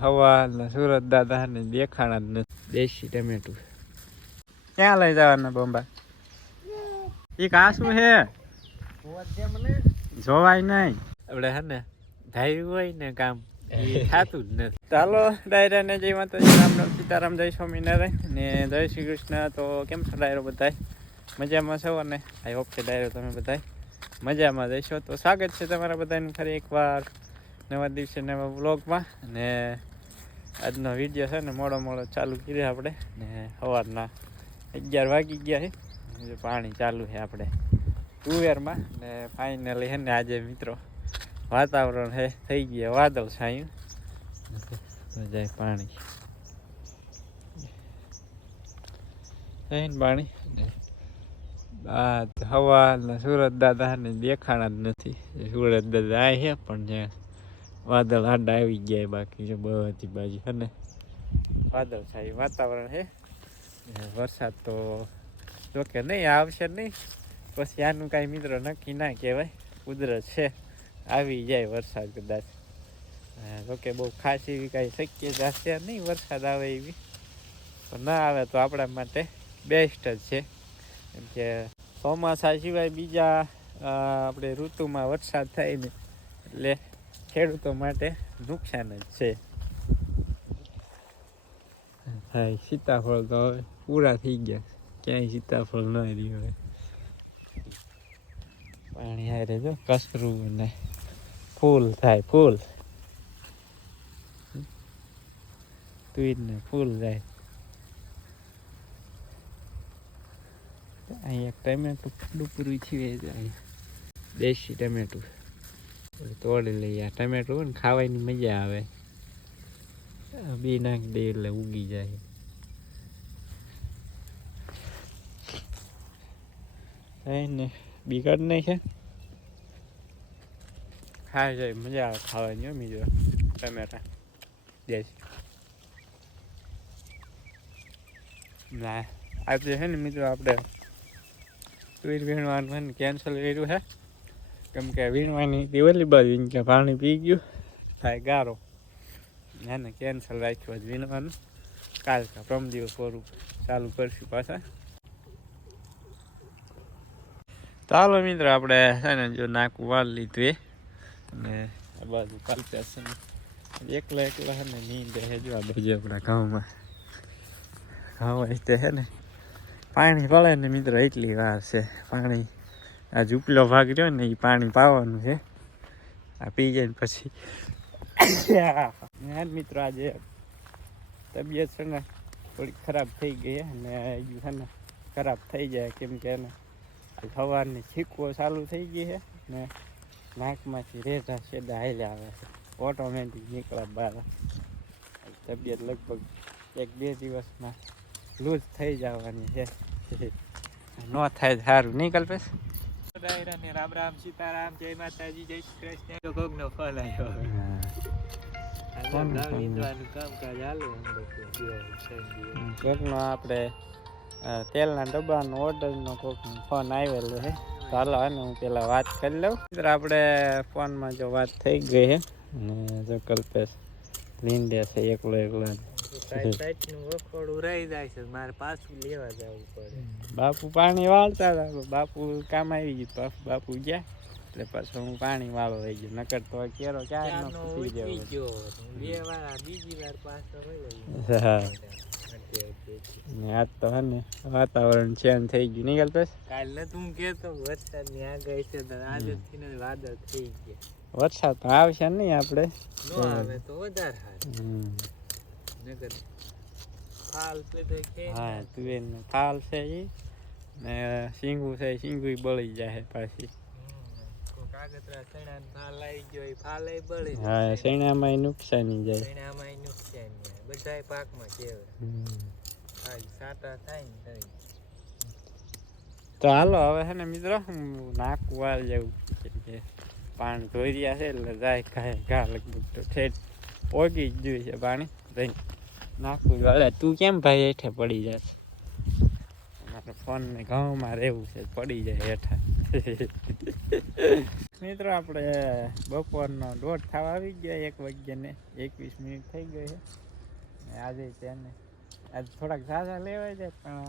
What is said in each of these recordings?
હવા સુરત દાદા ને દેખાણા જ નથી. દેશી ટમેટું ક્યાં લઈ જવાના બોમ્બા? એ કાશું હે જોવાય નહીં આપણે હે ને ધાર્યું હોય ને કામ એ થતું જ નથી. ચાલો ડાયરા ને જય માતાજી, રામ રામ, સીતારામ, જય સ્વામિનારાયણ ને જય શ્રી કૃષ્ણ. તો કેમ છો ડાયરો બધા? મજામાં છો ને? આઈ હોપ કે ડાયરો તમે બધા મજામાં જઈશો. તો સ્વાગત છે તમારા બધાનું ફરી એકવાર નવા દિવસે નવા વ્લોગમાં. ને આજનો વિડીયો છે ને મોડો ચાલુ કર્યો આપણે ને સવારના 11 વાગી ગયા છે. પાણી ચાલુ છે આપણે તુવેરમાં ને ફાઇનલી છે ને આજે મિત્રો વાતાવરણ હે થઈ ગયા વાદળ છાયું જાય પાણી પાણી હવા સુરત દાદા ને દેખાણા જ નથી. સુરત દાદા આ છે પણ જ્યાં વાદળ આડા આવી ગયા બાકી છે બધી બાજુ છે ને વાદળ છાયું વાતાવરણ છે. વરસાદ તો જોકે નહીં આવશે નહીં, પછી આનું કાંઈ મિત્રો નક્કી ના કહેવાય. કુદરત છે, આવી જાય વરસાદ કદાચ. જોકે બહુ ખાસ એવી કાંઈ શક્યતા છે નહીં વરસાદ આવે એવી, પણ ના આવે તો આપણા માટે બેસ્ટ જ છે. કેમ કે ચોમાસા સિવાય બીજા આપણે ઋતુમાં વરસાદ થાય ને એટલે ખેડૂતો માટે નુકસાન જ છે. હા, સીતાફળ તો હવે પૂરા થઈ ગયા, ક્યાંય સીતાફળ ન રહ્યું હવે. પાણી હારે જો કસરું ને ફૂલ થાય, ફૂલ તુર ને ફૂલ જાય. અહીં એક ટમેટું ડુપરું છીએ જાય, દેશી ટમેટું તોડી લઈએ. આ ટમેટું ને ખાવાની મજા આવે, બી નાખી દે એટલે ઉગી જાય. ને બી કાઢ નાખે ખાઈ જાય, મજા આવે ખાવાની. મિત્રો ટમેટા દેશી ના આજે છે ને મિત્રો આપણે તુર વીણવાનું કેન્સલ કર્યું છે. કેમ કે વીણવાની ઓલી બાજુ કે પાણી પી ગયું થાય ગારો, એને કેન્સલ રાખ્યું જ વીણવાનું. કાલ કા પ્રમ દિવસ પૂરું ચાલુ કરશું પાછા. ચાલો મિત્રો આપણે છે ને જો નાકું વાળ લીધું અને આ બાજુ કાલપે છે ને એકલા છે ને નીંદે છે. જો આ બાજુ આપણા ઘઉંમાં ઘઉં રીતે છે ને પાણી પડે ને મિત્રો એટલી વાર છે. પાણી આ ઝૂપલો ભાગ રહ્યો ને એ પાણી પાવાનું છે. આ પી જાય ને પછી મિત્રો આજે તબિયત છે ને થોડી ખરાબ થઈ ગઈ અને છે ને ખરાબ થઈ જાય. કેમ કે એને સવારની છીકવો ચાલુ થઈ ગઈ છે ને નાકમાંથી રેઢા સેડા હાલ્યા આવે છે, ઓટોમેટિક નીકળ્યા બહાર. તબિયત લગભગ 1-2 દિવસમાં લૂઝ થઈ જવાની છે. ન થાય સારું નહીં કલ્પેશ? રામ રામ, સીતારામ, જય માતાજી, જય શ્રી કૃષ્ણ. કોકનો ફોન આવ્યો, કોકનો આપણે તેલના ડબ્બાનો ઓર્ડરનો કોકનો ફોન આવેલો છે. ચાલો ને હું પેલા વાત કરી લઉં. આપણે ફોનમાં જો વાત થઈ ગઈ છે અને જો કલ્પેશ લીંડે છે એકલો રહી જાય છે. મારે પાછું લેવા જવું પડે. બાપુ પાણી વાળતા હતા, બાપુ કામ આવી ગયું, બાપુ ગયા એટલે પાછું હું પાણી વાળો રહી ગયો. નકર તો કેરો ક્યાં ગયો 2 વાર, બીજી વાર પાછો આજ તો હે ને વાતાવરણ ચેન્જ થઈ ગયું નહીં કલ્પેશ? કાલે તું કેતો વરસાદ ની આગાહી છે, આજે વાદળ થઈ ગયા. વરસાદ તો આવશે નહીં, આપણે આવે તો વધારે સારું. ફાલ હા તુવેર ને ફાલ છે એ ને શીંગું છે, શીંગું બળી જાય પાછી. હા, શેણામાં નુકસાની જાય, બધા પાકમાં તો હાલો હવે છે ને મિત્રો નાકું વાળ જવું. કેમ કે પાણી ધોઈ રહ્યા છે એટલે જાય ઘા લગભગ તો ઠેઠ ઓગી જ જોઈ છે પાણી. નાખવું વાળે તું કેમ ભાઈ હેઠે પડી જાય? મારા ફોન ને ઘઉંમાં રહેવું છે, પડી જાય હેઠા. મિત્રો આપણે બપોરનો 1:30 થવા આવી ગયા, 1:21 થઈ ગઈ છે. આજે છે ને આજ થોડાક ઝાઝા લેવાય જાય પણ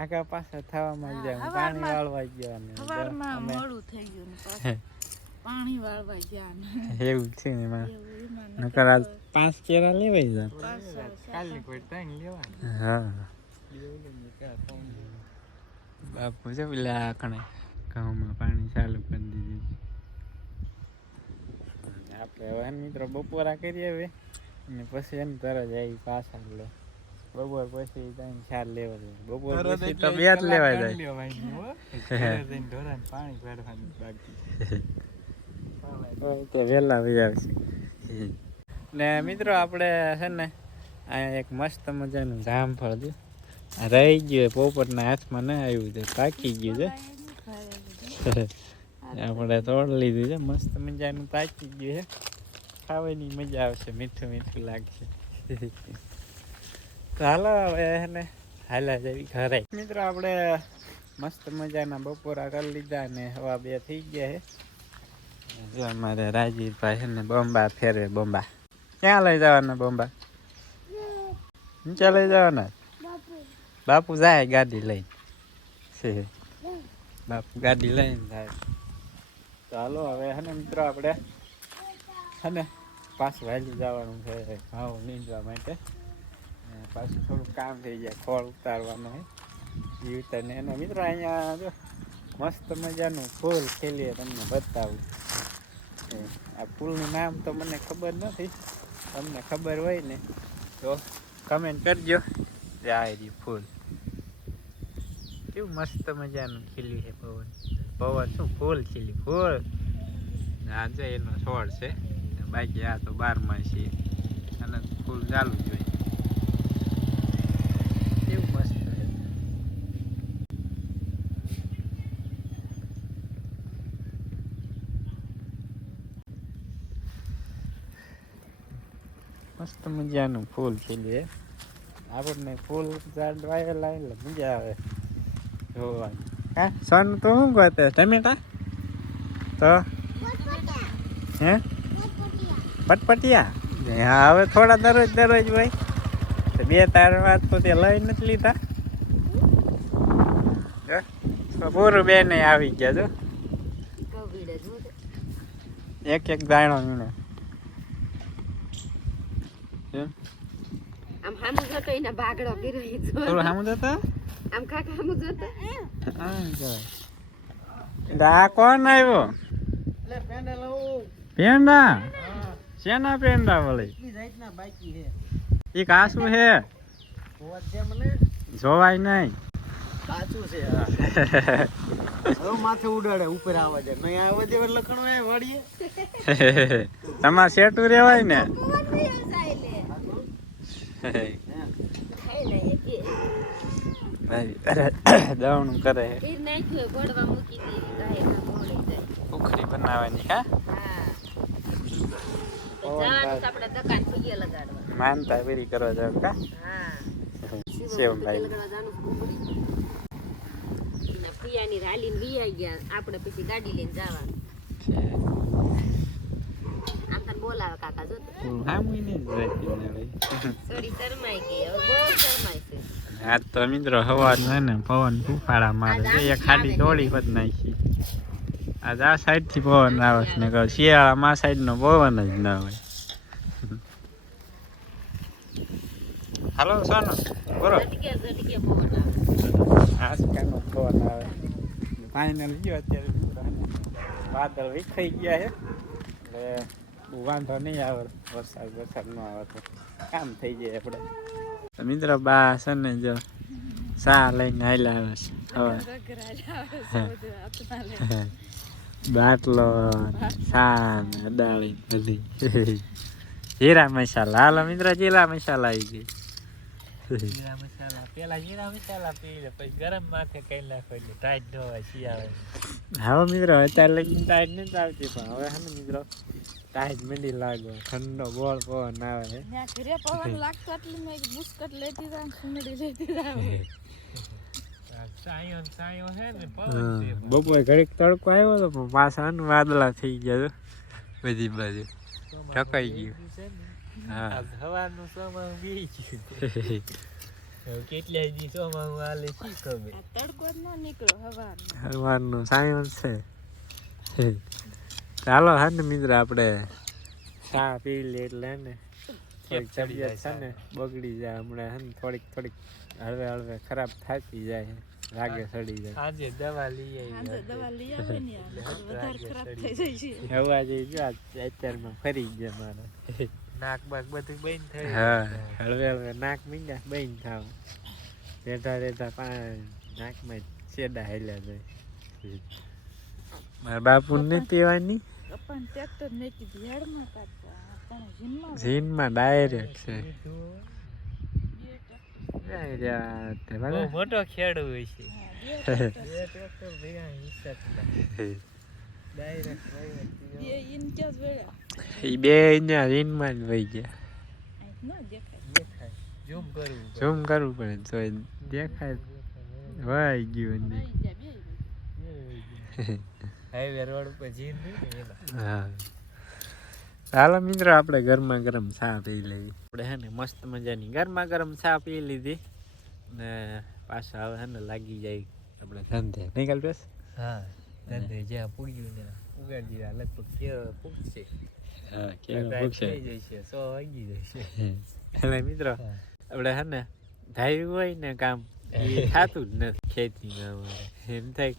આગા પાછા થવામાં જાય. પાણી વાળવા ગયા ને સવારમાં મોડું થઈ ગયું ને પાછું પાણી વાળવા ગયા ને એવું છે ને એમાં નકર આજ 5 કેરા લેવાય જાય. કાલે કોઈ ટાઈમ લેવાય. હા બાપુ છે પેલા આખણે ઘઉંમાં પાણી ચાલુ કરી દીધું. આપણે હવે મિત્રો બપોરા કરીએ હવે ને પછી એને તરત આવી પાછા લે. બપોર પછી ત્રણ 4 લેવા જાય. બપોર પછી તો 2 જ લેવાય જાય. પાણી ભરવાનું બાકી તો વહેલા વહી આવશે. ને મિત્રો આપણે છે ને અહીંયા એક મસ્ત મજાનું જામફળ છે, રહી ગયું પોપટના હાથમાં ન આવ્યું છે, પાકી ગયું છે. આપણે તોડી લીધું છે, મસ્ત મજાનું પાકી ગયું છે. ખાવાની મજા આવશે, મીઠું મીઠું લાગશે. તો હાલો હવે ને હાલા જેવી ઘરે. મિત્રો આપણે મસ્ત મજાના બપોરા કરી લીધા ને હવા 2 થઈ ગયા છે. અમારે રાજીભાઈ છે ને બોમ્બા ફેરે. બોમ્બા ક્યાં લઈ જવાના? બોમ્બા નીચે લઈ જવાના? બાપુ જાય ગાડી લઈને. બાપુ ગાડી લઈને જાય. ચાલો હવે હે ને મિત્રો આપણે હે ને પાછું હાલી જવાનું છે ઘઉં નીંદવા માટે. પાછું થોડું કામ થઈ જાય, ખોળ ઉતારવાનું હોય એ ઉતારીને એનો. મિત્રો અહીંયા જો મસ્ત મજાનું ફૂલ ખીલીએ, તમને બતાવું. આ ફૂલનું નામ તો મને ખબર નથી, તમને ખબર હોય ને તો કમેન્ટ કરજો. જે આ ફૂલ કેવું મસ્ત મજાનું ખીલ્યું છે. પવન શું ફૂલ ખીલી ફૂલ. આ જો એનો છોડ છે, બાકી આ તો 12માસી અને ફૂલ ચાલુ જ હોય. કેવું મસ્ત છે. મસ્ત મજાનું ફૂલ ખીલે. આપણને ફૂલ ઝાડ વાયેલા એટલે મજા આવે જોવાની. હા સોન તો શું કહે? ટમેટા તો હે પટપટિયા. હા હવે થોડા દરરોજ હોય. 2-3 વાર તો તે લઈ નથી લીધા. પૂરું 2 ને આવી ગયા જો. એક દાણો વીણો. આમ હામુ જોતો એના બાગડો ગીરઈ જો. થોડું હામુ જોતો. આમ કાકા હામુ જોતો. આ કોણ આવ્યો? લે પેંડા લાવું. પેંડા? શેના પેંડા વળી? ઈ જાતના બાકી હે. ઈ કાસું હે? હોવા દે મને. જોવાય નહીં. કાચું છે. હવે માથે ઉડાડે ઉપર આવવા દે. નહીં આવવા દે લખણો આ વાડીએ. તમાર સેટું રેવાય ને. દવણું કરે. ઉખડી બનાવવાની. હા માનતા વેરી કરવા જાવ કા? પ્રિયાની રાલીને વી ગયા, આપણે પછી ગાડી લઈને જવાનું. આમ તને બોલાવે કાકા જો. થોડી શરમાઈ ગઈ, હવે બહુ શરમાય છે. આજ તો મિત્રો હવા ને પવન ફૂફાડા મારે. એક ખાડી દોડી બધ નાખી. આજ આ સાઈડ થી પવન આવે છે ને શિયાળામાં આ સાઈડ નો પવન જ ના હોય. હાલો સોનો બોલો. આજકાલનો પવન આવે. ફાઇનલ ગયો અત્યારે વાદળ વિખાઈ ગયા છે એટલે બહુ વાંધો નહીં આવે. વરસાદ ન આવે તો કામ થઈ જાય આપણે. મિત્ર બા છે ને જો ચા લઈને હાલ્યા આવે છે. બાટલો છાન અડાળી બધી જીરા મસાલા. હાલો મિત્ર જીરા મસાલા આવી ગઈ. જીરા મસાલા પેલા જીરા મસાલા પી લે, પછી ગરમ માથે કઈ નાખો એટલે ટાઈટ ન હોય શિયાળે. હવે મિત્રો અત્યારે લગી ટાઈટ નથી આવતી, પણ હવે હે ને મિત્રો ટાઈટ મંડી લાગો. ઠંડો બોળ પવન આવે છે. પવન લાગતો એટલે મેં બુસ્કટ લેતી જાઉં, સુંદરી લેતી જાઉં. બપોરે ઘડીક તડકો આવ્યો હતો પણ પાછા ને વાદળા થઈ ગયા તો બધી બાજુ ઢકાઈ ગયું. હા હવાનું સોમાં બેહી ગયું કેટલાય દી સોમાં હાલે શી ખબર તડકો જ ન નીકળો હવાર સવારનું સાયો છે. ચાલો હા ને મિત્ર આપણે ચા પી લે એટલે ને થોડીક તબિયત છે ને બગડી જાય હમણાં હે ને થોડીક હળવે હળવે ખરાબ થતી જાય રાગે સડી જાય. આજે દવા લઈ આવી હવા જેવી જો અત્યારમાં ફરી ગયા મારે નાક બાક બધું બંધ થઈ. હા હળવે નાક મીંડા બંધ થાવ રેતા નાકમાં છેડા હેલ્યા જાય. મારા બાપુ ને પીવાની જીનમાં ડાયરેક્ટ છે મોટો ખેડૂ હોય છે. એ બે અહીંયા જીનમાં જ વહી ગયા. ઝૂમ કરવું પડે તો દેખાય વાઈ ગયું. હાઈવે રોડ પર જીન હા ચાલો મિત્રો આપણે ગરમા ગરમ ચા પી લઈએ. આપણે હે ને મસ્ત મજાની ગરમા ગરમ ચા પી લીધી ને પાછા હવે હે ને લાગી જાય આપણે ધંધે નીકળ બેસ. હા ધંધે જ્યાં પૂગ્યું ને ઉગાડી દીધા લગભગ પૂગશે. હા કેવું પૂછે થઈ જશે 100 વાગી જશે. એટલે મિત્રો આપણે હે ને ધાર્યું હોય ને કામ એ થતું જ નથી ખેતીમાં. અમારે એમ થાય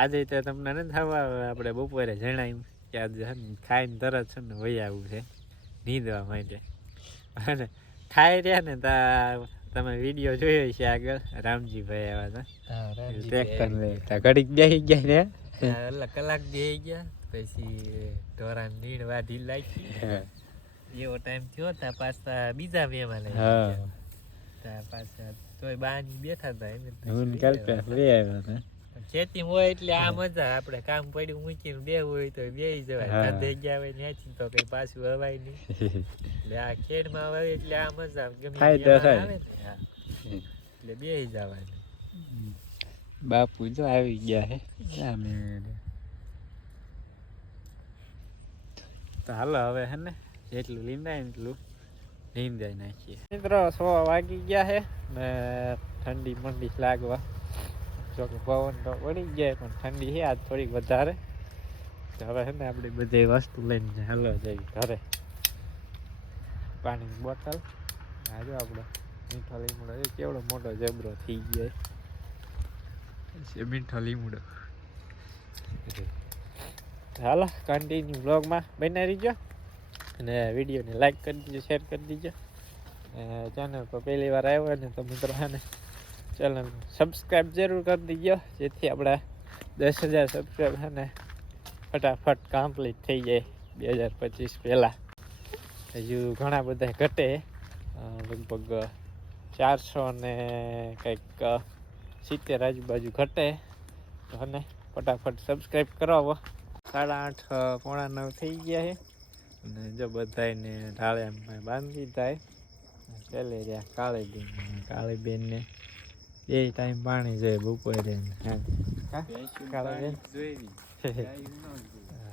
આજે તો તમને નથી થવા આપણે બપોરે જણાવ્યું કે આજે હે ને ખાઈને તરત છે ને વહી આવવું છે નીંદવા માટે. અને ખાઈ રહ્યા ને તા તમે વિડીયો જોયો છે આગળ રામજીભાઈ આવ્યા હતા ટ્રેક્ટર લેતા ઘડીક બેસી ગયા ને કલાક બેસી ગયા પછી ઢોરાને નીણ વાઢી લાગી એવો ટાઈમ થયો તા પાછા બીજા મહેમાન તા પાછા તોય બાની બેઠા હતા હું કલ્પેશ લઈ આવ્યા હતા. ખેતી હોય એટલે આ મજા આપણે કામ પડ્યું મૂકીને બેવું હોય તો બેસી જવાય. ધંધે ગયા હોય ત્યાંથી તો કઈ પાછું હવાય નહીં. એટલે આ ખેડમાં આવે એટલે આ મજા ગમે આવે ને એટલે બેસી જવાનું. બાપુ જો આવી ગયા હે તો હાલો હવે હે ને જેટલું લીંદાય એટલું લીંદાઈ નાખીએ. મિત્રો 100 વાગી ગયા હે ને ઠંડી મંડી લાગવા. જોકે પવન તો વળી જાય પણ ઠંડી છે આજ થોડીક વધારે. તો હવે છે ને આપણે બધી વસ્તુ લઈને હાલો જઈએ ઘરે. પાણીની બોટલ આ જો આપણે મીઠો લીમડો એ કેવડો મોટો જબરો થઈ ગયો છે મીઠો લીમડો. હાલો કન્ટિન્યુ બ્લોગમાં બની રહીજો અને વિડીયોને લાઈક કરી દીજો શેર કરી દીજો. ચેનલ પર પહેલી વાર આવ્યો ને તો મિત્રો હે ને ચેનલ સબસ્ક્રાઈબ જરૂર કરી દીજો જેથી આપણે 10,000 સબસ્ક્રાઈબ છે ને ફટાફટ કમ્પ્લીટ થઈ જાય 2025 પહેલાં. હજુ ઘણા બધા ઘટે લગભગ 400 ને કંઈક 70 આજુબાજુ ઘટે તો ને ફટાફટ સબસ્ક્રાઈબ કરાવો. 8:30 પોણા 9 થઈ ગયા છે અને જો બધાને ઢાળિયામાં બાંધી થાય ચાલે રહ્યા કાળીબેન ને એ ટાઈમ પાણી જોઈએ બપોરે.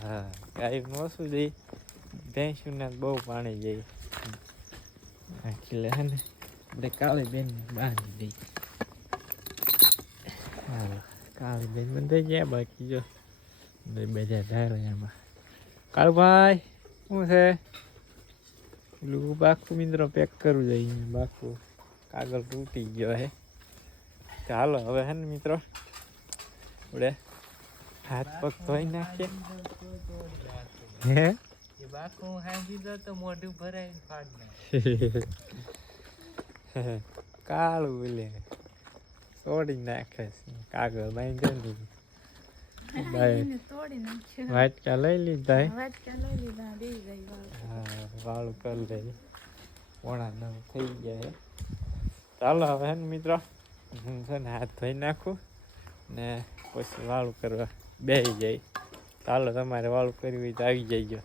હા ગાયું ઓછું જઈ ભેંસું ને બહુ પાણી જાય એટલે હે ને આપણે કાળીબેન બાંધી દઈ. હા કાળીબેન બંધાઈ ગયા બાકી જો બધા ઢાળિયામાં. કાળુભાઈ શું છે પેલું બાકું મિત્રો પેક કરવું જોઈએ બાકું કાગળ તૂટી ગયો હે. ચાલો હવે હે ને મિત્રો આપણે હાથ પગ ધોઈ નાખીએ. હે બાકું હાંધી દો તો મોઢું ભરાઈને ફાડ કાળું એટલે તોડી નાખે કાગળ બાંધે ને વાટકા લઈ લીધા હા વાળું કરી લઈ. પોણા 9 થઈ ગયા. ચાલો હવે હે ને મિત્રો હું છે ને હાથ ધોઈ નાખું ને પછી વાળું કરવા બેસી જાય. ચાલો તમારે વાળું કરવી હોય તો આવી જઈજો.